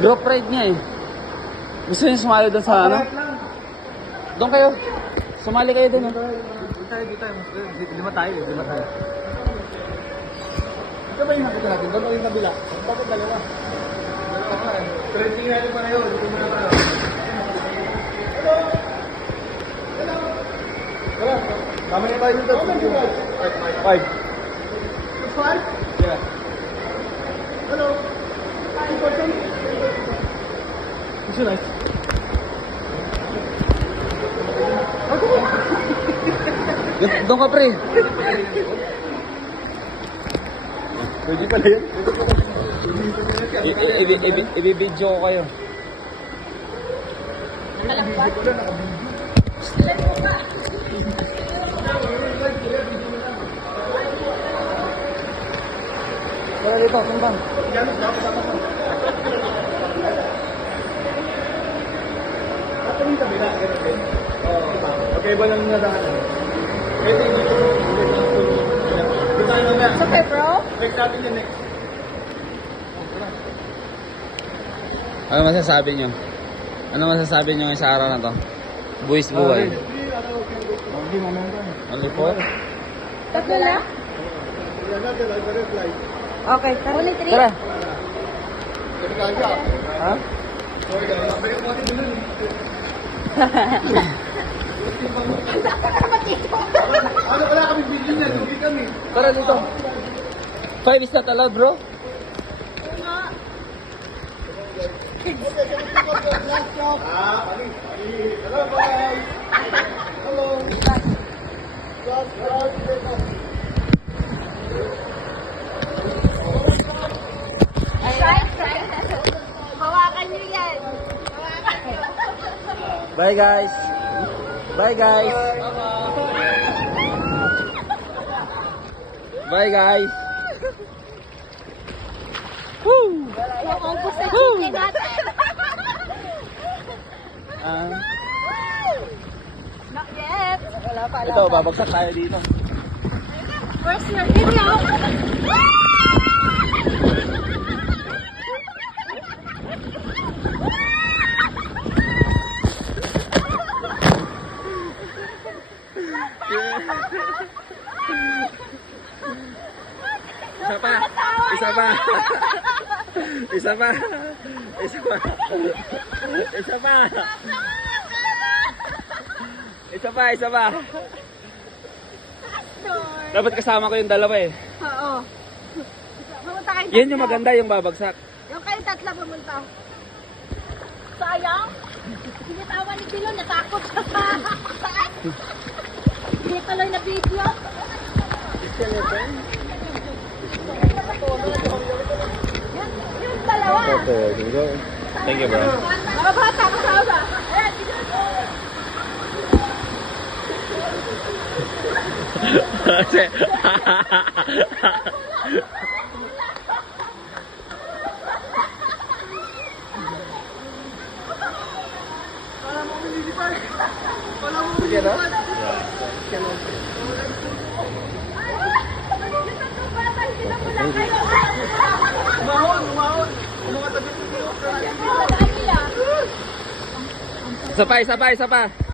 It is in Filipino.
Group ride niya eh. Gusto niya sumali doon sa ano? Doon kayo. Sumali kayo doon. Dito tayo. Lima tayo. Ito ba yung nakita natin? Doon o yung kabila? Bakit dalawa? Trending natin pa na yun. Ito muna tayo. Hello! Hello! Tama niya tayo dito. 5. 5? Yeah. Hello! 5%? It's nice. Doon ka pre. Pwede pala yun. Ibibidyo ko kayo. Tara dito, tumbang. Okay ba lang nadaan? Pwede dito. Dito tayo na. It's okay, bro. Expect natin yung next. Ano masasabi nyo? Ano masasabi nyo ngayon sa araw na to? Buwis buhay. Only 4? Tatlo na? Okay, tara na 3. Tara. Ha? Ano pala kami bilhin niya? Hindi kami. Tara dito. 5 is not allowed, bro. Hello, guys. Hello. Hawakan nyo yan. Hawakan nyo. Bye guys. Bye guys. Bye guys. Woo! Nakumpos sa chicle natin. Not yet. Wala pa. Ito, babagsak tayo dito. Where's your video? Isa pa. Isa pa. Isa pa. Isa pa. Isa pa. Isa pa, isa pa. Dapat kasama ko yung dalawa eh. Oo. Pumunta kayong tatlo. Yan yung maganda, yung babagsak. Yung kayong tatlo pumunta. Sayang. Sinitawan ni Pilo, natakot ka pa. Hindi tuloy na video. Yung dalawa. Thank you, bro. Mga bata, kasama. Ayan, Kasi... Sige na? Umahon. Isa pa, isa pa, isa pa.